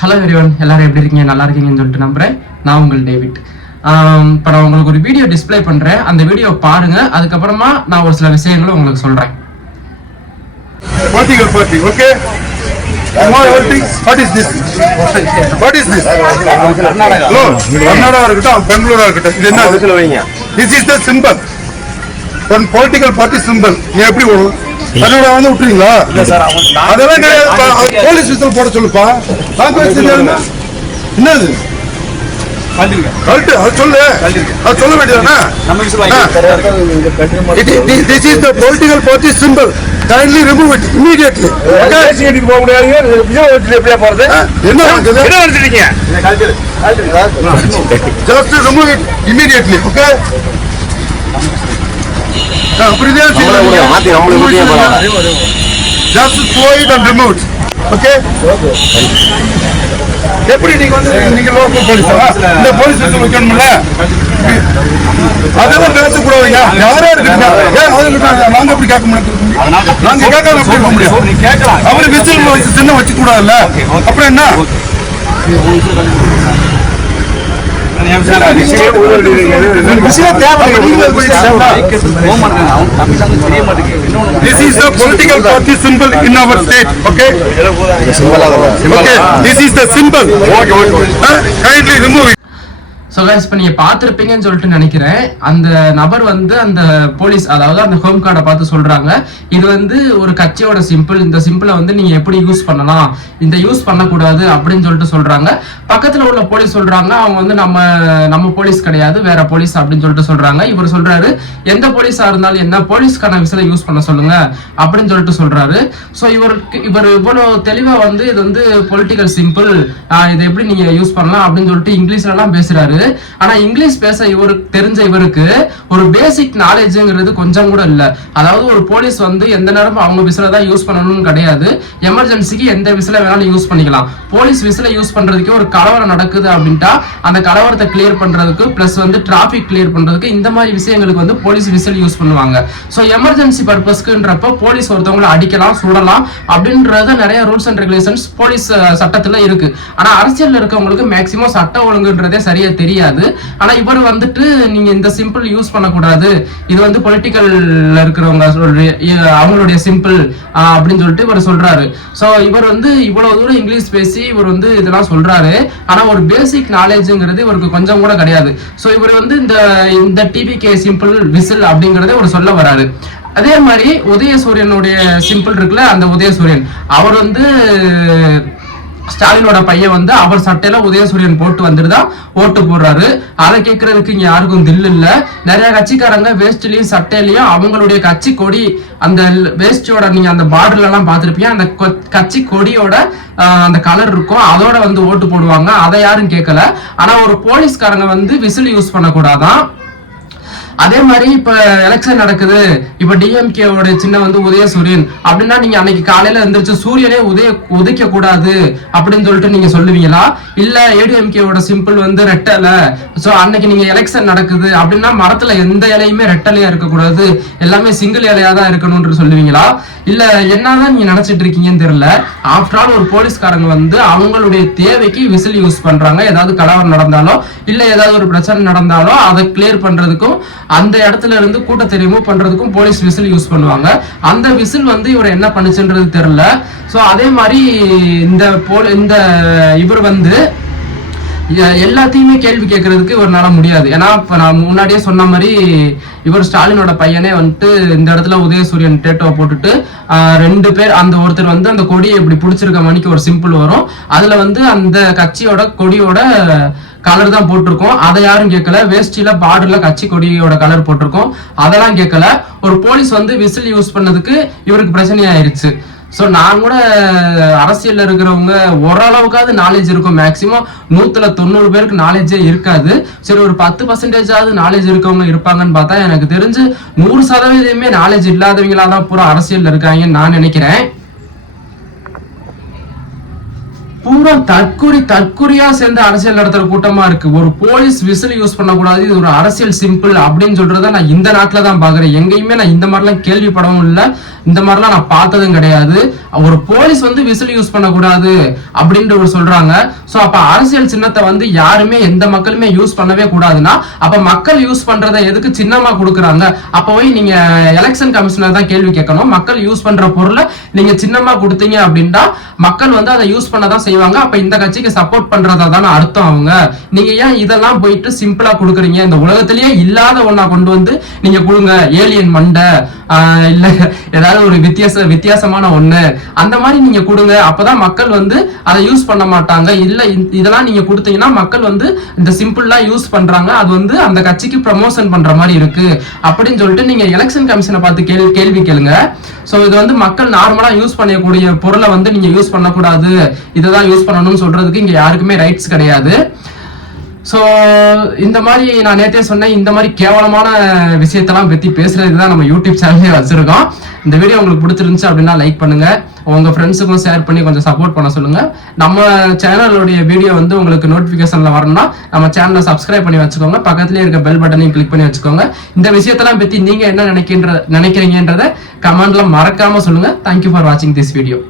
Hello everyone, எல்லாரும் எப்படி இருக்கீங்க? நல்லா இருக்கீங்கன்னு சொல்லிட்டு நம்புறேன். நான் உங்கள் டேவிட். இப்போ நான் உங்களுக்கு ஒரு வீடியோ டிஸ்பிளே பண்றேன். அந்த வீடியோ பாருங்க. அதுக்கப்புறமா நான் ஒரு சில விஷயங்களை உங்களுக்கு சொல்றேன். Political party, okay? What is this? What is this? No, Karnataka இருக்கட்டும், பெங்களூரா இருக்கட்டும், இது என்ன? This is the symbol. One political party symbol. நீ எப்படி கன்னடா வந்து விட்டுறீங்களா? அதெல்லாம் கிடையாது. போலீஸ் விசில் போட சொல்லுப்பா. என்னது சொல்லு, அது சொல்ல வேண்டியதானே? This is the political party symbol. Kindly remove it immediately. போக முடியாது. என்ன நினைச்சிருக்கீங்க? Just remove it immediately. Okay? Just throw it and remove it. Okay? எப்படி நீங்க லோக்கல் போலீஸா? இந்த போலீஸ் ஸ்டேஷன் வைக்கணும்ல? அதெல்லாம் பேசக்கூடாது. யாரா இருக்கீங்க? நாங்க எப்படி கேட்க முடியும்? நாங்க கேட்காம எப்படி இருக்க முடியும்? அவரு விசில் சின்ன வச்சு கூடாதுல்ல? அப்புறம் என்ன? This is the political party symbol in our state. Okay? Okay. This is the symbol. Kindly remove it. So guys, இப்போ நீங்கள் பார்த்துருப்பீங்கன்னு சொல்லிட்டு நினைக்கிறேன். அந்த நபர் வந்து அந்த போலீஸ், அதாவது அந்த ஹோம் கார்டை பார்த்து சொல்கிறாங்க, இது வந்து ஒரு கட்சியோட சிம்பிள், இந்த சிம்பிளை வந்து நீங்கள் எப்படி யூஸ் பண்ணலாம், இந்த யூஸ் பண்ணக்கூடாது அப்படின்னு சொல்லிட்டு சொல்கிறாங்க. பக்கத்தில் உள்ள போலீஸ் சொல்கிறாங்க, அவங்க வந்து நம்ம போலீஸ் கிடையாது, வேற போலீஸ் அப்படின்னு சொல்லிட்டு சொல்கிறாங்க. இவர் சொல்கிறாரு, எந்த போலீஸாக இருந்தாலும் என்ன, போலீஸ்க்கான விசிலை யூஸ் பண்ண சொல்லுங்க அப்படின்னு சொல்லிட்டு சொல்கிறாரு. ஸோ இவர் இவ்வளோ தெளிவாக வந்து இது வந்து பொலிட்டிக்கல் சிம்பிள், இதை எப்படி நீங்கள் யூஸ் பண்ணலாம் அப்படின்னு சொல்லிட்டு இங்கிலீஷ்லலாம் பேசுகிறாரு. ஆனா இங்கிலீஷ் பேச இவருக்கு தெரிஞ்ச இவருக்கு ஒரு பேசிக் நாலேஜ்ங்கிறது கொஞ்சம் கூட இல்ல. அதாவது ஒரு போலீஸ் வந்து எந்த நேரமும் அவங்க விசில தான் யூஸ் பண்ணணும்னு கிடையாது. எமர்ஜென்சிக்கு எந்த விசில வேணாலும் யூஸ் பண்ணிக்கலாம். போலீஸ் விசில யூஸ் பண்றதுக்கு ஒரு கலவரம் நடக்குது அப்படின்ட்டா அந்த கலவரத்தை கிளியர் பண்றதுக்கு பிளஸ் வந்து டிராபிக் கிளியர் பண்றதுக்கு இந்த மாதிரி விஷயங்களுக்கு வந்து போலீஸ் விசில் யூஸ் பண்ணுவாங்க. ஸோ எமர்ஜென்சி பர்பஸ்க்குன்றப்ப போலீஸ் ஒருத்தவங்களை அடிக்கலாம், சுடலாம் அப்படின்றது நிறைய ரூல்ஸ் அண்ட் ரெகுலேஷன்ஸ் போலீஸ் சட்டத்துல இருக்கு. ஆனா அரசியல் இருக்கவங்களுக்கு மேக்சிமம் சட்ட ஒழுங்குன்றதே சரியா தெரியாது. ஆனா இவர் வந்துட்டு நீங்க இந்த சிம்பிள் யூஸ் பண்ணக்கூடாது, இது வந்து பொலிட்டிக்கல்ல இருக்கிறவங்க அவங்களுடைய சிம்பிள் அப்படின்னு சொல்லிட்டு இவர் சொல்றாரு. சோ இவர் வந்து இவ்வளவு தூரம் இங்கிலீஷ் பேசி இவர் வந்து இதெல்லாம் சொல்றாரு. ஆனா ஒரு பேசிக் நாலேஜ்ங்கிறது இவருக்கு கொஞ்சம் கூட கிடையாது. சோ இவர் வந்து இந்த டிபிகே சிம்பிள் விசில் அப்படிங்கறத ஒரு சொல்ல வராரு. அதே மாதிரி உதயசூரியனுடைய சிம்பிள் இருக்குல்ல, அந்த உதயசூரியன் அவர் வந்து ஸ்டாலினோட பையன் வந்து அவர் சட்டையில உதயசூரியன் போட்டு வந்துட்டுதான் ஓட்டு போடுறாரு. அதை கேட்கறதுக்கு இங்க யாருக்கும் தில் இல்ல. நிறைய கட்சிக்காரங்க வேஸ்ட்லயும் சட்டையிலயும் அவங்களுடைய கட்சி கொடி, அந்த வேஸ்டோட நீங்க அந்த பார்டர்ல எல்லாம் பாத்திருப்பீங்க, அந்த கட்சி கொடியோட அந்த கலர் இருக்கும், அதோட வந்து ஓட்டு போடுவாங்க. அதை யாரும் கேட்கல. ஆனா ஒரு போலீஸ்காரங்க வந்து விசில் யூஸ் பண்ணக்கூடாதான். அதே மாதிரி இப்ப எலெக்ஷன் நடக்குது, இப்ப டிஎம்கேவோட சின்ன வந்து உதயசூரியன் அப்படின்னா நீங்க அன்னைக்கு காலையில எந்திரிச்சு சூரியனே உதைக்க கூடாது அப்படின்னு சொல்லிட்டு நீங்க சொல்லுவீங்களா? இல்ல ஏடிஎம்கேவோட சிம்பிள் வந்து ரெட்டலை, சோ அன்னைக்கு நீங்க எலெக்ஷன் நடக்குது அப்படின்னா மரத்துல எந்த இலையுமே ரெட்டலையா இருக்கக்கூடாது, எல்லாமே சிங்கிள் இலையா தான் இருக்கணும்னு சொல்லுவீங்களா? இல்ல என்னதான் நீங்க நினைச்சிட்டு இருக்கீங்கன்னு தெரியல. ஆஃப்டர் ஆல் ஒரு போலீஸ்காரங்க வந்து அவங்களுடைய தேவைக்கு விசில் யூஸ் பண்றாங்க. ஏதாவது கலவரம் நடந்தாலோ இல்ல ஏதாவது ஒரு பிரச்சனை நடந்தாலோ அதை கிளியர் பண்றதுக்கும் அந்த இடத்துல இருந்து கூட்டத்தை ரிமூவ் பண்றதுக்கும் போலீஸ் விசில் யூஸ் பண்ணுவாங்க. அந்த விசில் வந்து இவர் என்ன பண்ணுச்சுன்றது தெரியல. சோ அதே மாதிரி இந்த இவர் வந்து எல்லாத்தையுமே கேள்வி கேட்கறதுக்கு இவரால முடியாது. ஏன்னா இப்ப நான் முன்னாடியே சொன்ன மாதிரி இவர் ஸ்டாலினோட பையனே வந்துட்டு இந்த இடத்துல உதயசூரியன் டேட்டோ போட்டுட்டு 2 பேர், அந்த ஒருத்தர் வந்து அந்த கொடியை இப்படி பிடிச்சிருக்க மணிக்கு ஒரு சிம்பிள் வரும், அதுல வந்து அந்த கட்சியோட கொடியோட கலர் தான் போட்டிருக்கோம். அதை யாரும் கேட்கல. வேஷ்டியில பார்டர்ல கட்சி கொடியோட கலர் போட்டிருக்கோம், அதெல்லாம் கேட்கல. ஒரு போலீஸ் வந்து விசில் யூஸ் பண்ணதுக்கு இவருக்கு பிரச்சனை ஆயிருச்சு. ஸோ நான் கூட அரசியல்ல இருக்கிறவங்க ஓரளவுக்காவது நாலேஜ் இருக்கும். மேக்சிமம் 190 பேருக்கு நாலேஜே இருக்காது. சரி, ஒரு 10% நாலேஜ் இருக்கவங்க இருப்பாங்கன்னு பார்த்தா எனக்கு தெரிஞ்சு 100% நாலேஜ் இல்லாதவங்களா தான் பூரா அரசியல்ல இருக்காங்கன்னு நான் நினைக்கிறேன். பூரா தற்குறியா சேர்ந்து அரசியல் நடத்துற கூட்டமா இருக்கு. ஒரு போலீஸ் விசில் யூஸ் பண்ணக்கூடாது, இது ஒரு அரசியல் சிம்பிள் அப்படின்னு சொல்றத நான் இந்த நாட்டுல தான் பாக்குறேன். எங்கேயுமே நான் இந்த மாதிரிலாம் கேள்விப்படவும் இல்லை. இந்த மாதிரிலாம் நான் பார்த்ததும் கிடையாது. ஒரு போலீஸ் வந்து விசில் யூஸ் பண்ணக்கூடாது அப்படின்ற ஒரு சொல்றாங்க. சோ அப்ப அரசியல் சின்னத்தை வந்து யாருமே எந்த மக்களுமே யூஸ் பண்ணவே கூடாதுன்னா அப்ப மக்கள் யூஸ் பண்றதை எதுக்கு சின்னமா கொடுக்குறாங்க? அப்ப போய் நீங்க எலெக்ஷன் கமிஷனர் தான் கேள்வி கேட்கணும். மக்கள் யூஸ் பண்ற பொருளை நீங்க சின்னமா கொடுத்தீங்க அப்படின்னா மக்கள் வந்து அதை யூஸ் பண்ணதான் செய்வாங்க. அப்ப இந்த கட்சிக்கு சப்போர்ட் பண்றதா தானே அர்த்தம். அவங்க நீங்க ஏன் இதெல்லாம் போயிட்டு சிம்பிளா கொடுக்குறீங்க? இந்த உலகத்திலேயே இல்லாத ஒண்ணா கொண்டு வந்து நீங்க கொடுங்க. ஏலியன் மண்டை இல்ல ஏதாவது ஒரு வித்தியாசமான ஒண்ணு அந்த மாதிரி நீங்க கொடுங்க. அப்பதான் மக்கள் வந்து அதை யூஸ் பண்ண மாட்டாங்க. இல்ல இதெல்லாம் நீங்க கொடுத்தீங்கன்னா மக்கள் வந்து இந்த சிம்பிளா யூஸ் பண்றாங்க, அது வந்து அந்த கட்சிக்கு ப்ரமோஷன் பண்ற மாதிரி இருக்கு அப்படின்னு சொல்லிட்டு நீங்க எலெக்ஷன் கமிஷனை பார்த்து கேள்வி கேளுங்க. சோ இது வந்து மக்கள் நார்மலா யூஸ் பண்ணக்கூடிய பொருளை வந்து நீங்க யூஸ் பண்ணக்கூடாது, இதுதான் யூஸ் பண்ணணும்னு சொல்றதுக்கு இங்க யாருக்குமே ரைட்ஸ் கிடையாது. சோ இந்த மாதிரி நான் நேத்தே சொன்னேன், இந்த மாதிரி கேவலமான விஷயத்தெல்லாம் பத்தி பேசுறதுக்கு தான் நம்ம யூடியூப் சேனலே வச்சிருக்கோம். இந்த வீடியோ உங்களுக்கு பிடிச்சிருந்துச்சு அப்படின்னா லைக் பண்ணுங்க, உங்க ஃப்ரெண்ட்ஸுக்கும் ஷேர் பண்ணி கொஞ்சம் சப்போர்ட் பண்ண சொல்லுங்க. நம்ம சேனலுடைய வீடியோ வந்து உங்களுக்கு நோட்டிபிகேஷன்ல வரணும்னா நம்ம சேனலை சப்ஸ்கிரைப் பண்ணி வச்சுக்கோங்க, பக்கத்துலயே இருக்க பெல் பட்டனையும் கிளிக் பண்ணி வச்சுக்கோங்க. இந்த விஷயத்தெல்லாம் பத்தி நீங்க என்ன நினைக்கிறீங்கன்றத கமெண்ட்ல மறக்காம சொல்லுங்க. தேங்க்யூ ஃபார் வாட்சிங் திஸ் வீடியோ.